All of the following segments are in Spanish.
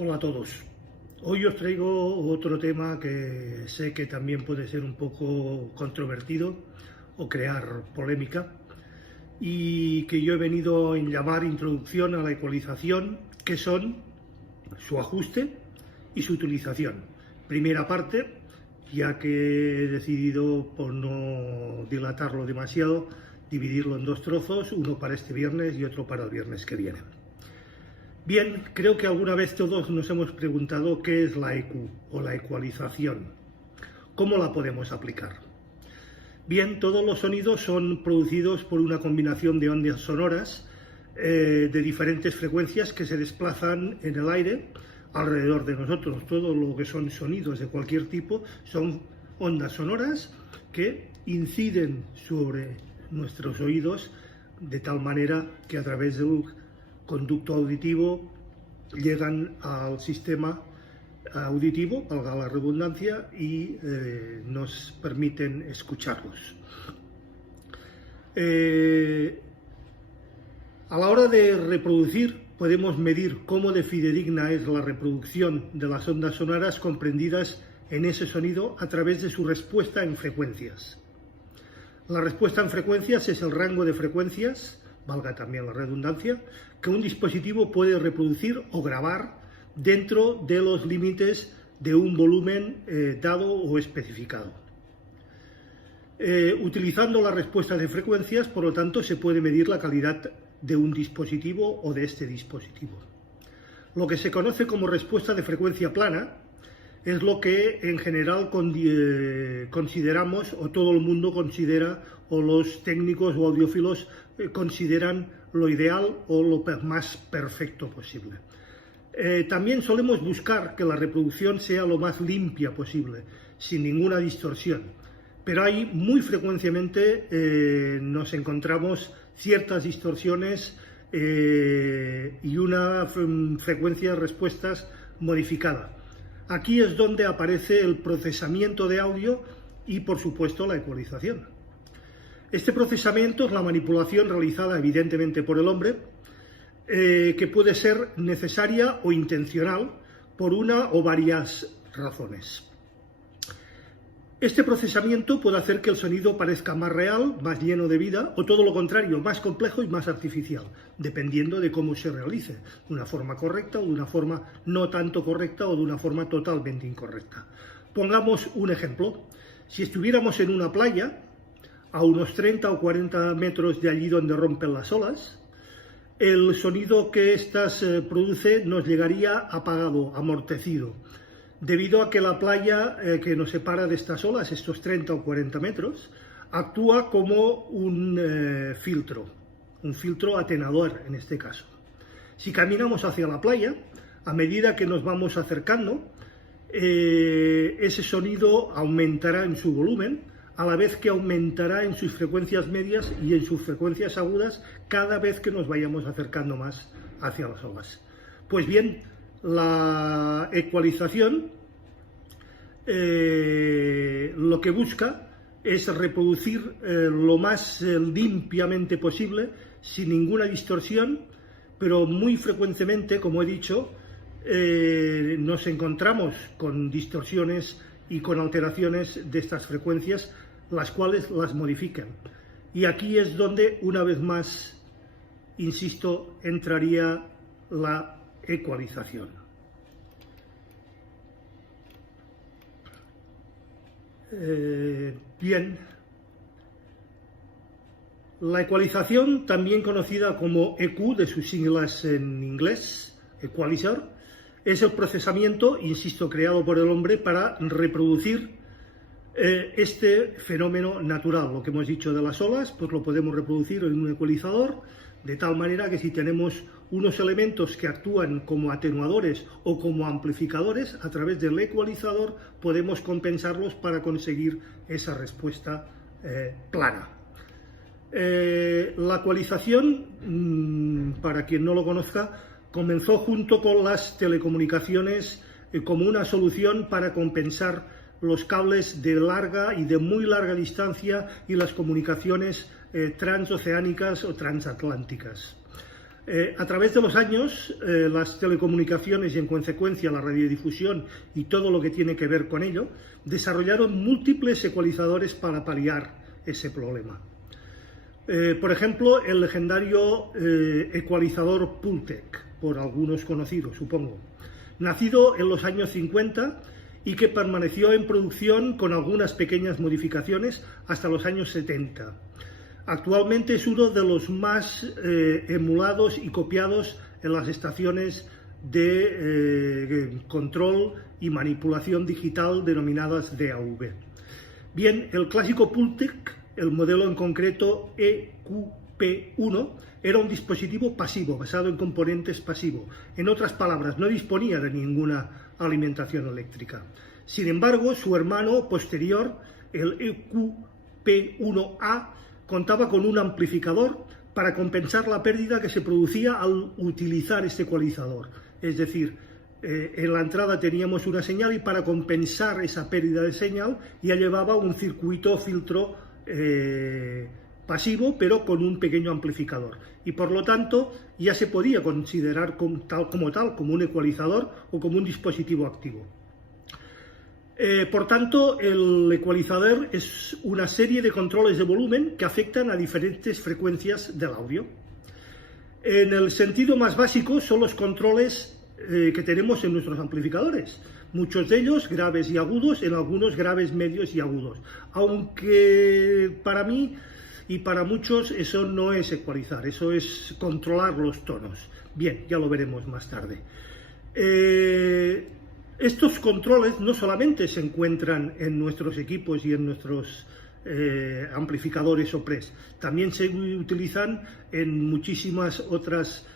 Hola a todos. Hoy os traigo otro tema que sé que también puede ser un poco controvertido o crear polémica y que yo he venido a llamar introducción a la ecualización, que son su ajuste y su utilización. Primera parte, ya que he decidido, por no dilatarlo demasiado, dividirlo en dos trozos, uno para este viernes y otro para el viernes que viene. Bien, creo que alguna vez todos nos hemos preguntado qué es la EQ o la ecualización. ¿Cómo la podemos aplicar? Bien, todos los sonidos son producidos por una combinación de ondas sonoras de diferentes frecuencias que se desplazan en el aire alrededor de nosotros. Todo lo que son sonidos de cualquier tipo son ondas sonoras que inciden sobre nuestros oídos de tal manera que a través del conducto auditivo llegan al sistema auditivo, valga la redundancia, y nos permiten escucharlos. A la hora de reproducir podemos medir cómo de fidedigna es la reproducción de las ondas sonoras comprendidas en ese sonido a través de su respuesta en frecuencias. La respuesta en frecuencias es el rango de frecuencias, valga también la redundancia, que un dispositivo puede reproducir o grabar dentro de los límites de un volumen dado o especificado. Utilizando la respuesta de frecuencias, por lo tanto, se puede medir la calidad de un dispositivo o de este dispositivo. Lo que se conoce como respuesta de frecuencia plana es lo que en general consideramos, o todo el mundo considera, o los técnicos o audiófilos consideran lo ideal o lo más perfecto posible. También solemos buscar que la reproducción sea lo más limpia posible, sin ninguna distorsión, pero ahí muy frecuentemente nos encontramos ciertas distorsiones y una frecuencia de respuestas modificada. Aquí es donde aparece el procesamiento de audio y, por supuesto, la ecualización. Este procesamiento es la manipulación realizada evidentemente por el hombre, que puede ser necesaria o intencional por una o varias razones. Este procesamiento puede hacer que el sonido parezca más real, más lleno de vida, o todo lo contrario, más complejo y más artificial, dependiendo de cómo se realice, de una forma correcta o de una forma no tanto correcta o de una forma totalmente incorrecta. Pongamos un ejemplo. Si estuviéramos en una playa, a unos 30 o 40 metros de allí donde rompen las olas, el sonido que éstas produce nos llegaría apagado, amortecido, debido a que la playa que nos separa de estas olas, estos 30 o 40 metros, actúa como un filtro atenuador en este caso. Si caminamos hacia la playa, a medida que nos vamos acercando, ese sonido aumentará en su volumen, a la vez que aumentará en sus frecuencias medias y en sus frecuencias agudas cada vez que nos vayamos acercando más hacia las olas. Pues bien, la ecualización lo que busca es reproducir lo más limpiamente posible, sin ninguna distorsión, pero muy frecuentemente, como he dicho, nos encontramos con distorsiones y con alteraciones de estas frecuencias, las cuales las modifican. Y aquí es donde, una vez más, insisto, entraría la ecualización. Bien, la ecualización, también conocida como EQ, de sus siglas en inglés, equalizer, es el procesamiento, insisto, creado por el hombre para reproducir este fenómeno natural. Lo que hemos dicho de las olas, pues lo podemos reproducir en un ecualizador, de tal manera que si tenemos unos elementos que actúan como atenuadores o como amplificadores, a través del ecualizador podemos compensarlos para conseguir esa respuesta plana. La ecualización, para quien no lo conozca, comenzó junto con las telecomunicaciones como una solución para compensar los cables de larga y de muy larga distancia y las comunicaciones transoceánicas o transatlánticas. A través de los años, las telecomunicaciones y en consecuencia la radiodifusión y todo lo que tiene que ver con ello, desarrollaron múltiples ecualizadores para paliar ese problema. Por ejemplo, el legendario ecualizador Pultec, por algunos conocidos, supongo, nacido en los años 50 y que permaneció en producción con algunas pequeñas modificaciones hasta los años 70. Actualmente es uno de los más emulados y copiados en las estaciones de control y manipulación digital denominadas DAV. Bien, el clásico Pultec, el modelo en concreto EQP1, era un dispositivo pasivo, basado en componentes pasivos. En otras palabras, no disponía de ninguna alimentación eléctrica. Sin embargo, su hermano posterior, el EQP1A, contaba con un amplificador para compensar la pérdida que se producía al utilizar este ecualizador. Es decir, en la entrada teníamos una señal y para compensar esa pérdida de señal ya llevaba un circuito filtro pasivo, pero con un pequeño amplificador. Y por lo tanto ya se podía considerar como un ecualizador o como un dispositivo activo. Por tanto, el ecualizador es una serie de controles de volumen que afectan a diferentes frecuencias del audio. En el sentido más básico son los controles que tenemos en nuestros amplificadores, muchos de ellos graves y agudos, en algunos graves, medios y agudos, aunque para mí y para muchos eso no es ecualizar, eso es controlar los tonos. Bien, ya lo veremos más tarde. Estos controles no solamente se encuentran en nuestros equipos y en nuestros amplificadores o pres, también se utilizan en muchísimas otras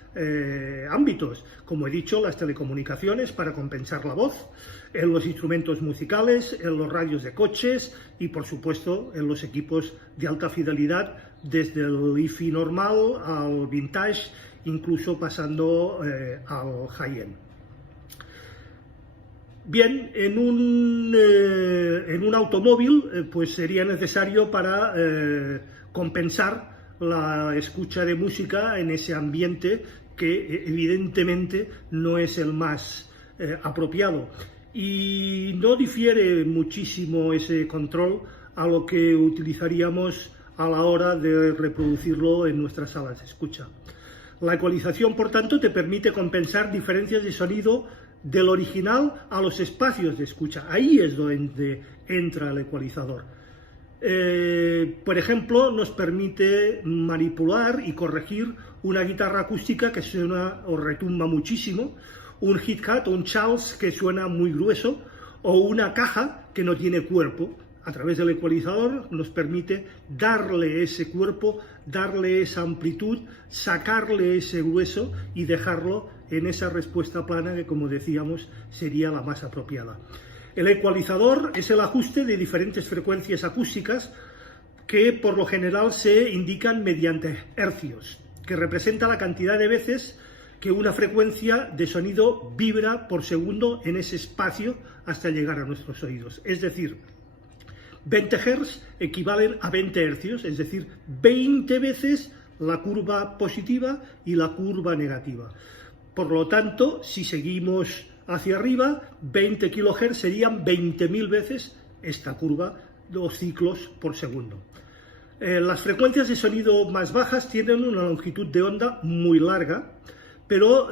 ámbitos, como he dicho, las telecomunicaciones para compensar la voz, en los instrumentos musicales, en los radios de coches y por supuesto en los equipos de alta fidelidad, desde el hi-fi normal al vintage, incluso pasando al high-end. Bien, en un automóvil pues sería necesario para compensar la escucha de música en ese ambiente que evidentemente no es el más apropiado. Y no difiere muchísimo ese control a lo que utilizaríamos a la hora de reproducirlo en nuestras salas de escucha. La ecualización, por tanto, te permite compensar diferencias de sonido del original a los espacios de escucha. Ahí es donde entra el ecualizador. Por ejemplo, nos permite manipular y corregir una guitarra acústica que suena o retumba muchísimo, un Hit-Cat o un Charles que suena muy grueso, o una caja que no tiene cuerpo. A través del ecualizador nos permite darle ese cuerpo, darle esa amplitud, sacarle ese grueso y dejarlo en esa respuesta plana que, como decíamos, sería la más apropiada. El ecualizador es el ajuste de diferentes frecuencias acústicas que por lo general se indican mediante hercios, que representa la cantidad de veces que una frecuencia de sonido vibra por segundo en ese espacio hasta llegar a nuestros oídos. Es decir, 20 Hz equivalen a 20 hercios, es decir, 20 veces la curva positiva y la curva negativa. Por lo tanto, si seguimos hacia arriba, 20 kHz serían 20.000 veces esta curva, 2 ciclos por segundo. Las frecuencias de sonido más bajas tienen una longitud de onda muy larga, pero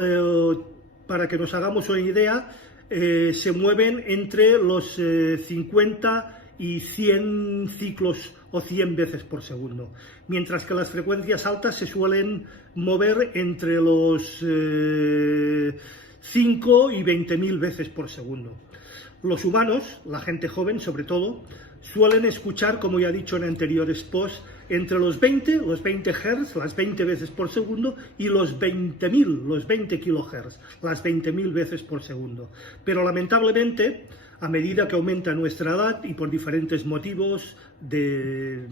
para que nos hagamos una idea, se mueven entre los 50 y 100 ciclos o 100 veces por segundo, mientras que las frecuencias altas se suelen mover entre los 5 y 20.000 veces por segundo. Los humanos, la gente joven sobre todo, suelen escuchar, como ya he dicho en anteriores posts, entre los 20 Hz, las 20 veces por segundo, y los 20.000, los 20 kHz, las 20.000 veces por segundo. Pero lamentablemente, a medida que aumenta nuestra edad y por diferentes motivos de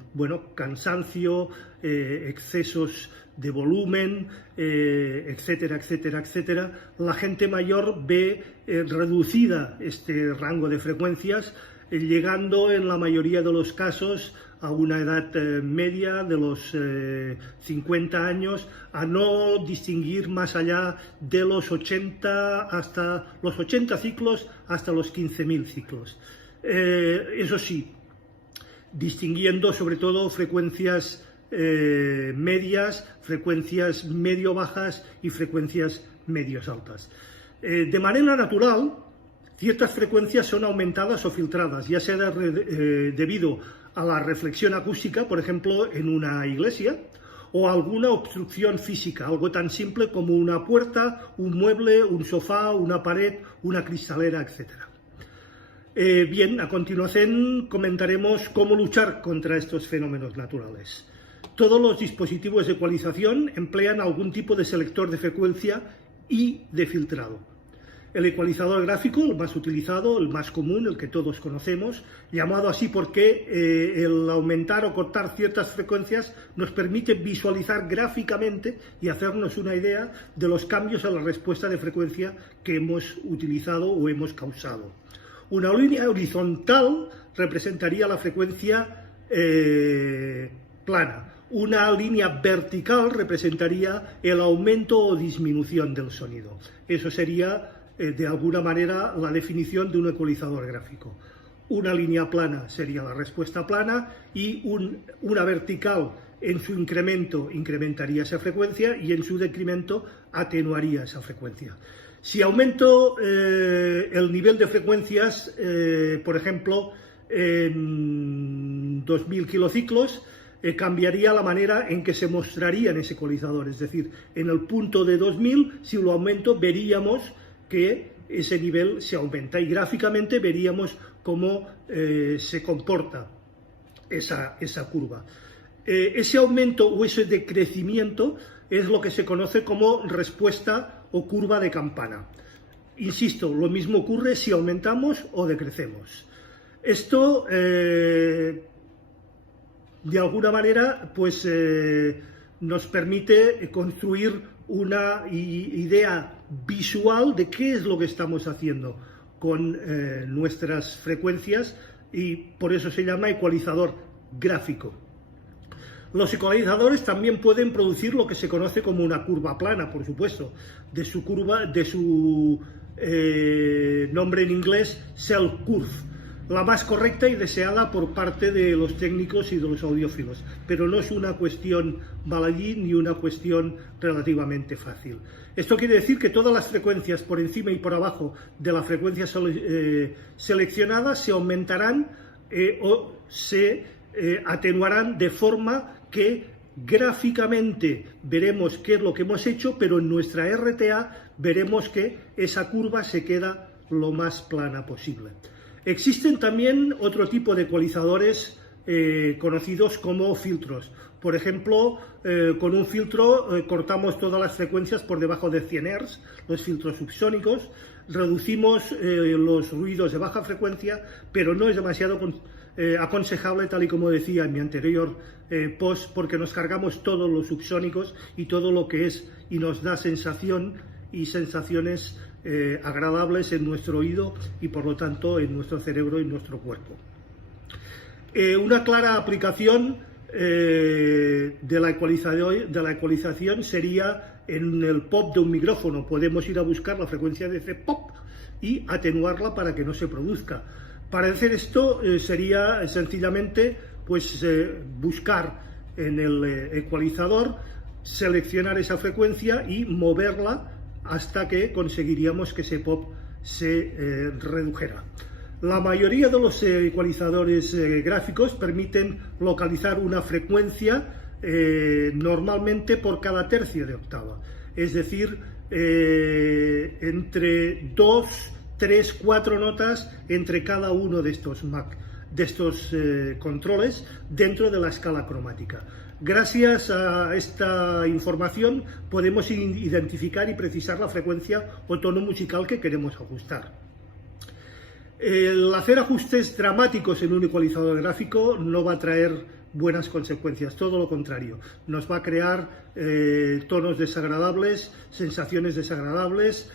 cansancio, excesos de volumen, etcétera, etcétera, etcétera, la gente mayor ve reducida este rango de frecuencias, llegando en la mayoría de los casos a una edad media de los 50 años, a no distinguir más allá de los 80 hasta los 80 ciclos hasta los 15.000 ciclos. Eso sí, distinguiendo sobre todo frecuencias medias, frecuencias medio bajas y frecuencias medios altas. De manera natural, ciertas frecuencias son aumentadas o filtradas, ya sea debido a la reflexión acústica, por ejemplo, en una iglesia, o alguna obstrucción física, algo tan simple como una puerta, un mueble, un sofá, una pared, una cristalera, etc. Bien, a continuación comentaremos cómo luchar contra estos fenómenos naturales. Todos los dispositivos de ecualización emplean algún tipo de selector de frecuencia y de filtrado. El ecualizador gráfico, el más utilizado, el más común, el que todos conocemos, llamado así porque el aumentar o cortar ciertas frecuencias nos permite visualizar gráficamente y hacernos una idea de los cambios en la respuesta de frecuencia que hemos utilizado o hemos causado. Una línea horizontal representaría la frecuencia plana. Una línea vertical representaría el aumento o disminución del sonido. Eso sería, de alguna manera, la definición de un ecualizador gráfico. Una línea plana sería la respuesta plana y una vertical en su incremento incrementaría esa frecuencia y en su decremento atenuaría esa frecuencia. Si aumento el nivel de frecuencias, por ejemplo, en 2000 kilociclos, cambiaría la manera en que se mostraría en ese ecualizador, es decir, en el punto de 2000, si lo aumento, veríamos que ese nivel se aumenta y gráficamente veríamos cómo se comporta esa curva. Ese aumento o ese decrecimiento es lo que se conoce como respuesta o curva de campana. Insisto, lo mismo ocurre si aumentamos o decrecemos. Esto de alguna manera, pues nos permite construir una idea visual de qué es lo que estamos haciendo con nuestras frecuencias y por eso se llama ecualizador gráfico. Los ecualizadores también pueden producir lo que se conoce como una curva plana, por supuesto, de su nombre en inglés, cell curve, la más correcta y deseada por parte de los técnicos y de los audiófilos, pero no es una cuestión baladí ni una cuestión relativamente fácil. Esto quiere decir que todas las frecuencias por encima y por abajo de la frecuencia seleccionada se aumentarán o se atenuarán de forma que gráficamente veremos qué es lo que hemos hecho, pero en nuestra RTA veremos que esa curva se queda lo más plana posible. Existen también otro tipo de ecualizadores conocidos como filtros. Por ejemplo, con un filtro cortamos todas las frecuencias por debajo de 100 Hz, los filtros subsónicos, reducimos los ruidos de baja frecuencia, pero no es demasiado aconsejable, tal y como decía en mi anterior post, porque nos cargamos todos los subsónicos y todo lo que es y nos da sensación y sensaciones agradables en nuestro oído y por lo tanto en nuestro cerebro y en nuestro cuerpo. Una clara aplicación de la ecualización sería en el pop de un micrófono. Podemos ir a buscar la frecuencia de ese pop y atenuarla para que no se produzca. Para hacer esto sería sencillamente pues, buscar en el ecualizador, seleccionar esa frecuencia y moverla hasta que conseguiríamos que ese pop se redujera. La mayoría de los ecualizadores gráficos permiten localizar una frecuencia normalmente por cada tercio de octava, es decir, entre 2, 3, 4 notas entre cada uno de estos controles dentro de la escala cromática. Gracias a esta información podemos identificar y precisar la frecuencia o tono musical que queremos ajustar. El hacer ajustes dramáticos en un ecualizador gráfico no va a traer buenas consecuencias, todo lo contrario, nos va a crear tonos desagradables, sensaciones desagradables,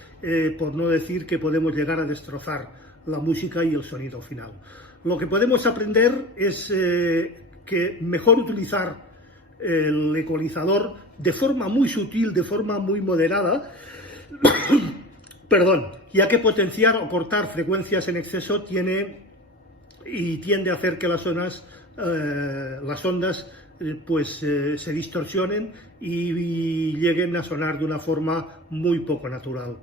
por no decir que podemos llegar a destrozar la música y el sonido final. Lo que podemos aprender es que mejor utilizar el ecualizador de forma muy sutil, de forma muy moderada, perdón, ya que potenciar o cortar frecuencias en exceso tiende a hacer que las ondas se distorsionen y lleguen a sonar de una forma muy poco natural.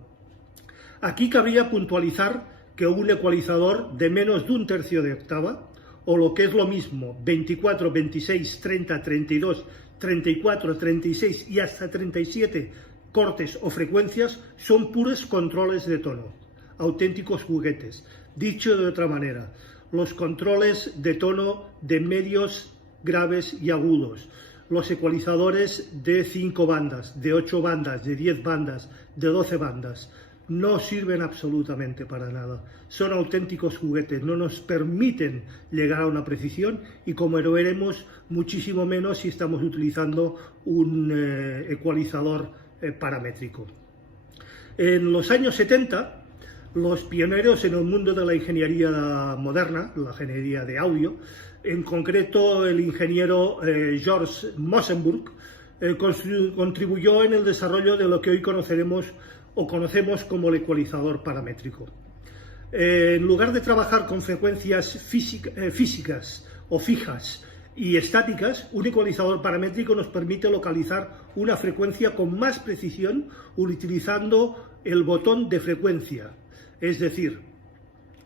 Aquí cabría puntualizar que un ecualizador de menos de 1/3 de octava, o lo que es lo mismo, 24, 26, 30, 32, 34, 36 y hasta 37 cortes o frecuencias son puros controles de tono, auténticos juguetes. Dicho de otra manera, los controles de tono de medios, graves y agudos, los ecualizadores de 5 bandas, de 8 bandas, de 10 bandas, de 12 bandas, no sirven absolutamente para nada. Son auténticos juguetes, no nos permiten llegar a una precisión y, como lo veremos, muchísimo menos si estamos utilizando un ecualizador paramétrico. En los años 70, los pioneros en el mundo de la ingeniería moderna, la ingeniería de audio, en concreto el ingeniero George Mosenburg, contribuyó en el desarrollo de lo que hoy conocemos como el ecualizador paramétrico. En lugar de trabajar con frecuencias físicas o fijas y estáticas, un ecualizador paramétrico nos permite localizar una frecuencia con más precisión utilizando el botón de frecuencia. Es decir,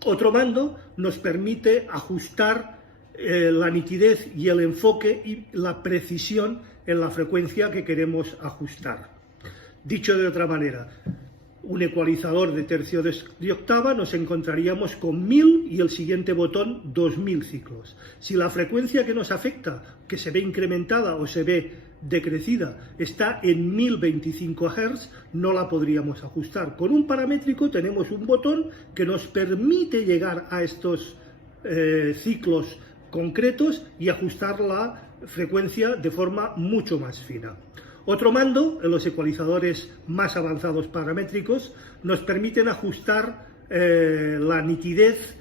otro mando nos permite ajustar la nitidez y el enfoque y la precisión en la frecuencia que queremos ajustar. Dicho de otra manera, un ecualizador de tercio de octava nos encontraríamos con 1000 y el siguiente botón 2000 ciclos. Si la frecuencia que nos afecta, que se ve incrementada o se ve decrecida, está en 1025 Hz, no la podríamos ajustar. Con un paramétrico tenemos un botón que nos permite llegar a estos ciclos concretos y ajustar la frecuencia de forma mucho más fina. Otro mando, en los ecualizadores más avanzados paramétricos, nos permiten ajustar la nitidez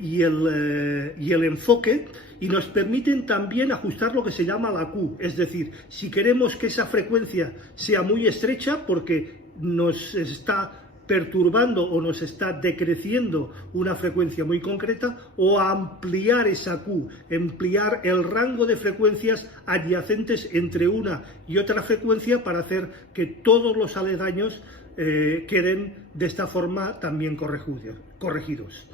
y el enfoque, y nos permiten también ajustar lo que se llama la Q, es decir, si queremos que esa frecuencia sea muy estrecha porque nos está perturbando o nos está decreciendo una frecuencia muy concreta, o ampliar esa Q, ampliar el rango de frecuencias adyacentes entre una y otra frecuencia para hacer que todos los aledaños queden de esta forma también corregidos.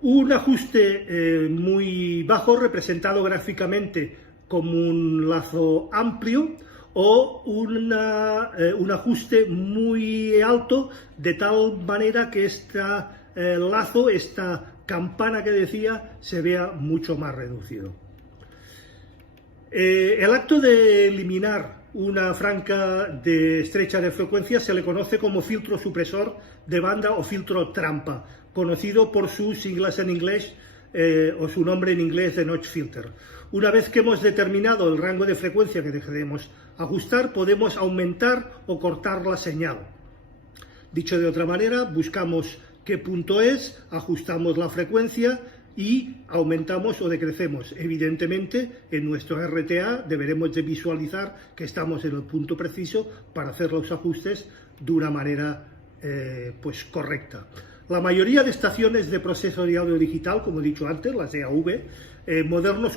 Un ajuste muy bajo, representado gráficamente como un lazo amplio, o un ajuste muy alto, de tal manera que este lazo, esta campana que decía, se vea mucho más reducido. El acto de eliminar una franja estrecha de frecuencia se le conoce como filtro supresor de banda o filtro trampa, conocido por sus siglas en inglés o su nombre en inglés de notch filter. Una vez que hemos determinado el rango de frecuencia que queremos ajustar, podemos aumentar o cortar la señal. Dicho de otra manera, buscamos qué punto es, ajustamos la frecuencia y aumentamos o decrecemos. Evidentemente, en nuestro RTA deberemos de visualizar que estamos en el punto preciso para hacer los ajustes de una manera correcta. La mayoría de estaciones de proceso de audio digital, como he dicho antes, las DAV, modernos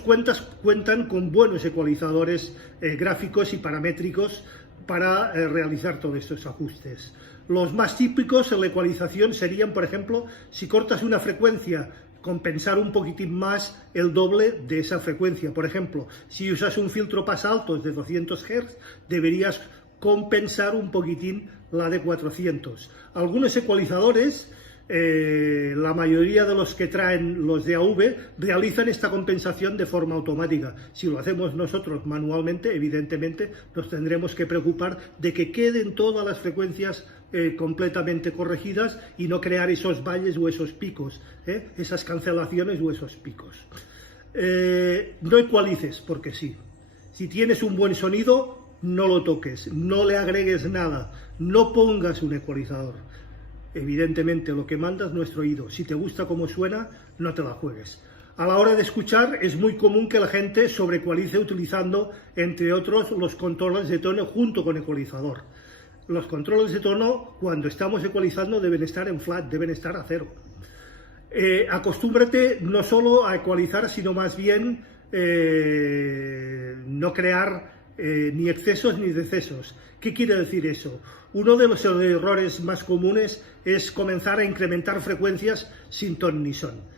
cuentan con buenos ecualizadores gráficos y paramétricos para realizar todos estos ajustes. Los más típicos en la ecualización serían, por ejemplo, si cortas una frecuencia, compensar un poquitín más el doble de esa frecuencia. Por ejemplo, si usas un filtro pasaltos de 200 Hz, deberías compensar un poquitín la de 400. Algunos ecualizadores, la mayoría de los que traen los DAV, realizan esta compensación de forma automática. Si lo hacemos nosotros manualmente, evidentemente nos tendremos que preocupar de que queden todas las frecuencias completamente corregidas y no crear esos valles o esos picos, esas cancelaciones o esos picos. No ecualices porque sí. Si tienes un buen sonido, no lo toques, no le agregues nada, no pongas un ecualizador. Evidentemente lo que manda es nuestro oído. Si te gusta cómo suena, no te la juegues. A la hora de escuchar es muy común que la gente sobreecualice utilizando, entre otros, los controles de tono junto con ecualizador. Los controles de tono, cuando estamos ecualizando, deben estar en flat, deben estar a 0. Acostúmbrate no solo a ecualizar, sino más bien no crear ni excesos ni decesos. ¿Qué quiere decir eso? Uno de los errores más comunes es comenzar a incrementar frecuencias sin ton ni son.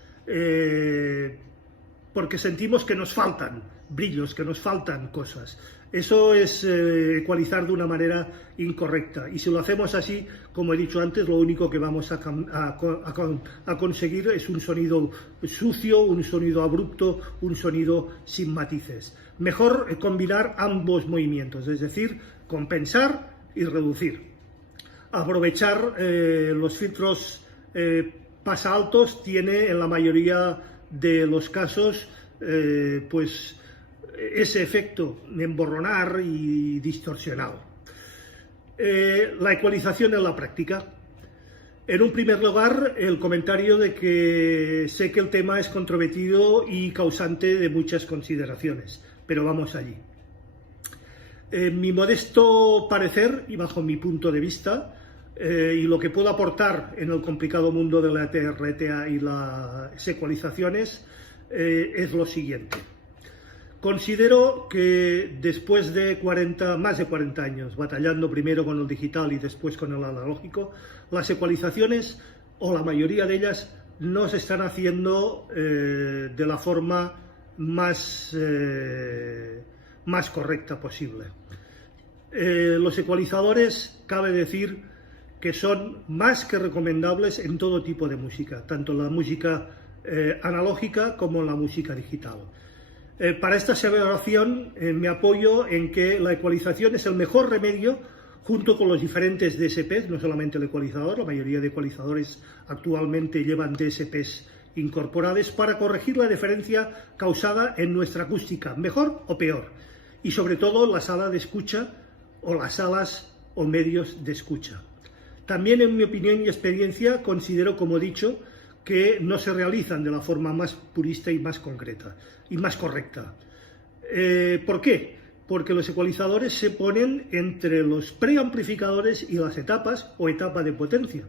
Porque sentimos que nos faltan brillos, que nos faltan cosas. Eso es ecualizar de una manera incorrecta, y si lo hacemos así, como he dicho antes, lo único que vamos a conseguir es un sonido sucio, un sonido abrupto, un sonido sin matices. Mejor combinar ambos movimientos, es decir, compensar y reducir. Aprovechar los filtros pasa altos tiene en la mayoría de los casos pues ese efecto de emborronar y distorsionado. La ecualización en la práctica. En un primer lugar, el comentario de que sé que el tema es controvertido y causante de muchas consideraciones, pero vamos allí. En mi modesto parecer y bajo mi punto de vista, y lo que puedo aportar en el complicado mundo de la TRTA y las ecualizaciones es lo siguiente. Considero que después de más de 40 años batallando primero con el digital y después con el analógico, las ecualizaciones, o la mayoría de ellas, no se están haciendo de la forma más correcta posible. Los ecualizadores, cabe decir, que son más que recomendables en todo tipo de música, tanto en la música analógica como en la música digital. Para esta aseveración me apoyo en que la ecualización es el mejor remedio, junto con los diferentes DSPs, no solamente el ecualizador, la mayoría de ecualizadores actualmente llevan DSPs incorporados, para corregir la diferencia causada en nuestra acústica, mejor o peor, y sobre todo en la sala de escucha o las salas o medios de escucha. También, en mi opinión y experiencia, considero, como he dicho, que no se realizan de la forma más purista y más concreta y más correcta. ¿Por qué? Porque los ecualizadores se ponen entre los preamplificadores y las etapas o etapa de potencia,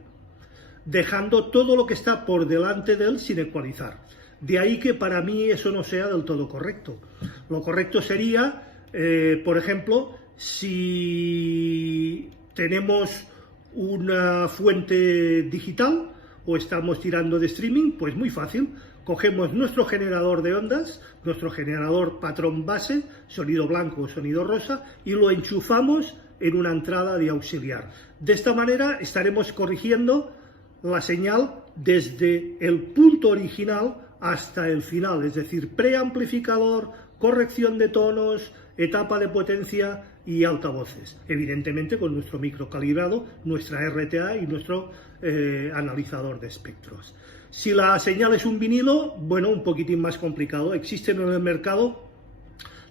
dejando todo lo que está por delante de él sin ecualizar. De ahí que para mí eso no sea del todo correcto. Lo correcto sería, por ejemplo, si tenemos una fuente digital o estamos tirando de streaming, pues muy fácil. Cogemos nuestro generador de ondas, nuestro generador patrón base, sonido blanco o sonido rosa, y lo enchufamos en una entrada de auxiliar. De esta manera estaremos corrigiendo la señal desde el punto original hasta el final, es decir, preamplificador, corrección de tonos, etapa de potencia y altavoces. Evidentemente con nuestro micro calibrado, nuestra RTA y nuestro analizador de espectros. Si la señal es un vinilo, bueno, un poquitín más complicado. Existen en el mercado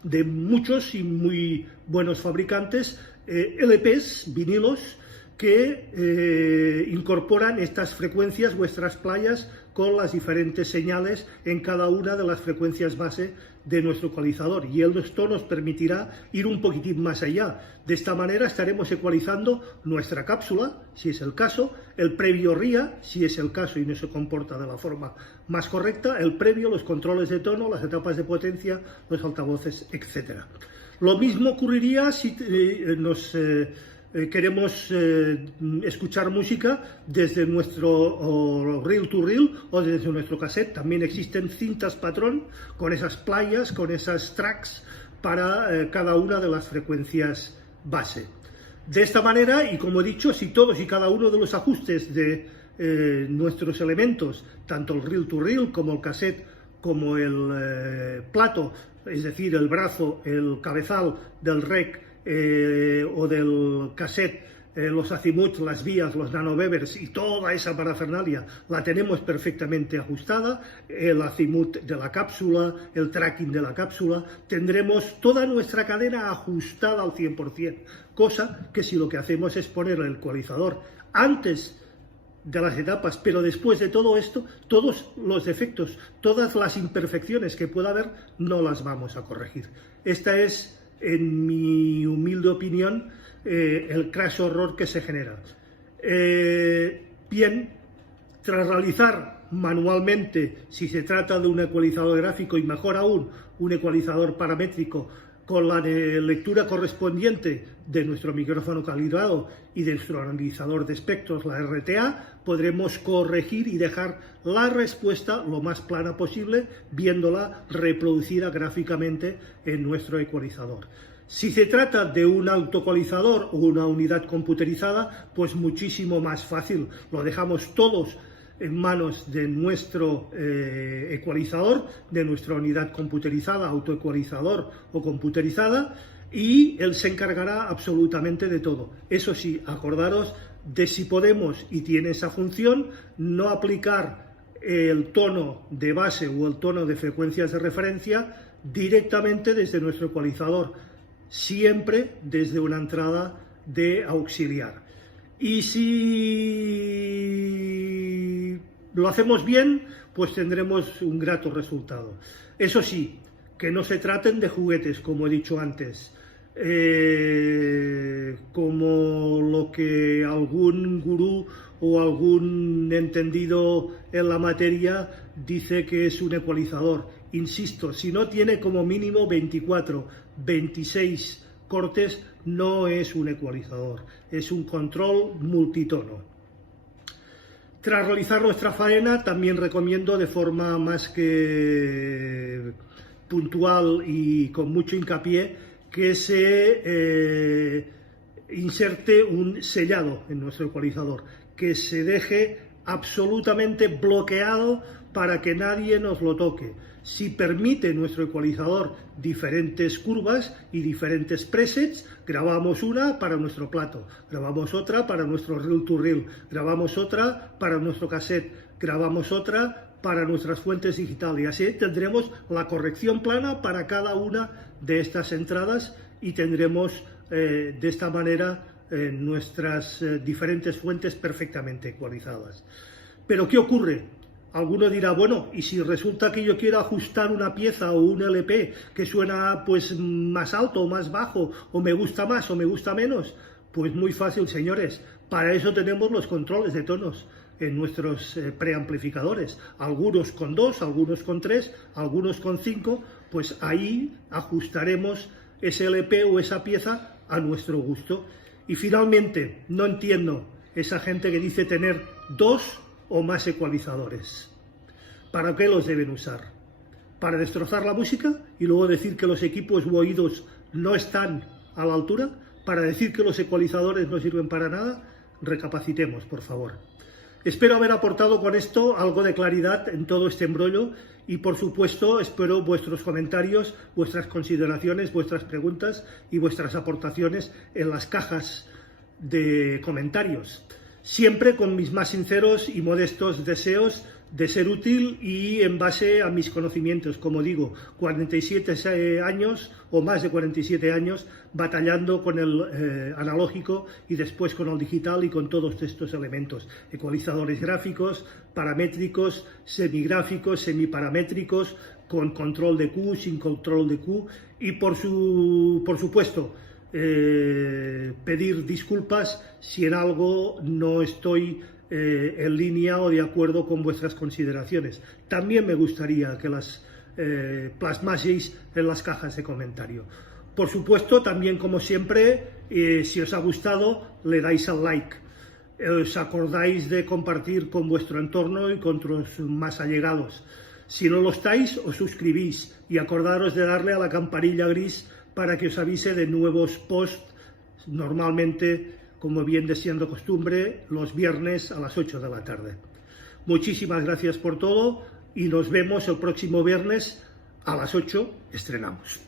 de muchos y muy buenos fabricantes LPs, vinilos, que incorporan estas frecuencias, vuestras playas, con las diferentes señales en cada una de las frecuencias base de nuestro ecualizador, y esto nos permitirá ir un poquitín más allá. De esta manera estaremos ecualizando nuestra cápsula, si es el caso, el previo RIA, si es el caso y no se comporta de la forma más correcta, el previo, los controles de tono, las etapas de potencia, los altavoces, etc. Lo mismo ocurriría si queremos escuchar música desde nuestro reel to reel o desde nuestro cassette. También existen cintas patrón con esas playas, con esas tracks para cada una de las frecuencias base. De esta manera, y como he dicho, si todos y cada uno de los ajustes de nuestros elementos, tanto el reel to reel como el cassette como el plato, es decir, el brazo, el cabezal del rec o del cassette, los azimuths, las vías, los nanovevers y toda esa parafernalia la tenemos perfectamente ajustada, el azimuth de la cápsula, el tracking de la cápsula, tendremos toda nuestra cadena ajustada al 100%, cosa que si lo que hacemos es poner el ecualizador antes de las etapas, pero después de todo esto, todos los defectos, todas las imperfecciones que pueda haber, no las vamos a corregir. Esta es, en mi humilde opinión, el crash horror que se genera. Bien, tras realizar manualmente, si se trata de un ecualizador gráfico y mejor aún, un ecualizador paramétrico, con la lectura correspondiente de nuestro micrófono calibrado y de nuestro analizador de espectros, la RTA, podremos corregir y dejar la respuesta lo más plana posible, viéndola reproducida gráficamente en nuestro ecualizador. Si se trata de un autoecualizador o una unidad computerizada, pues muchísimo más fácil. Lo dejamos todos en manos de nuestro ecualizador, de nuestra unidad computerizada, autoecualizador o computerizada, y él se encargará absolutamente de todo. Eso sí, acordaros de, si podemos y tiene esa función, no aplicar el tono de base o el tono de frecuencias de referencia directamente desde nuestro ecualizador, siempre desde una entrada de auxiliar. Y si lo hacemos bien, pues tendremos un grato resultado. Eso sí, que no se traten de juguetes, como he dicho antes, como lo que algún gurú o algún entendido en la materia dice que es un ecualizador. Insisto, si no tiene como mínimo 24, 26 cortes, no es un ecualizador, es un control multitono. Tras realizar nuestra faena, también recomiendo de forma más que puntual y con mucho hincapié que se inserte un sellado en nuestro ecualizador, que se deje absolutamente bloqueado para que nadie nos lo toque. Si permite nuestro ecualizador diferentes curvas y diferentes presets, grabamos una para nuestro plato, grabamos otra para nuestro reel to reel, grabamos otra para nuestro cassette, grabamos otra para nuestras fuentes digitales, y así tendremos la corrección plana para cada una de estas entradas y tendremos de esta manera nuestras diferentes fuentes perfectamente ecualizadas. Pero ¿qué ocurre? Alguno dirá, bueno, y si resulta que yo quiero ajustar una pieza o un LP que suena pues más alto o más bajo, o me gusta más o me gusta menos, pues muy fácil, señores. Para eso tenemos los controles de tonos en nuestros preamplificadores, algunos con 2, algunos con 3, algunos con 5, pues ahí ajustaremos ese LP o esa pieza a nuestro gusto. Y finalmente, no entiendo esa gente que dice tener 2 o más ecualizadores. ¿Para qué los deben usar? ¿Para destrozar la música y luego decir que los equipos u oídos no están a la altura? ¿Para decir que los ecualizadores no sirven para nada? Recapacitemos, por favor. Espero haber aportado con esto algo de claridad en todo este embrollo y, por supuesto, espero vuestros comentarios, vuestras consideraciones, vuestras preguntas y vuestras aportaciones en las cajas de comentarios. Siempre con mis más sinceros y modestos deseos de ser útil y en base a mis conocimientos. Como digo, 47 años o más de 47 años batallando con el analógico y después con el digital y con todos estos elementos. Ecualizadores gráficos, paramétricos, semigráficos, semiparamétricos, con control de Q, sin control de Q y por supuesto pedir disculpas si en algo no estoy en línea o de acuerdo con vuestras consideraciones. También me gustaría que las plasmaseis en las cajas de comentario. Por supuesto, también como siempre, si os ha gustado, le dais al like. Os acordáis de compartir con vuestro entorno y con los más allegados. Si no lo estáis, os suscribís y acordaros de darle a la campanilla gris para que os avise de nuevos posts, normalmente, como viene siendo costumbre, los viernes a las 8 de la tarde. Muchísimas gracias por todo y nos vemos el próximo viernes a las 8, estrenamos.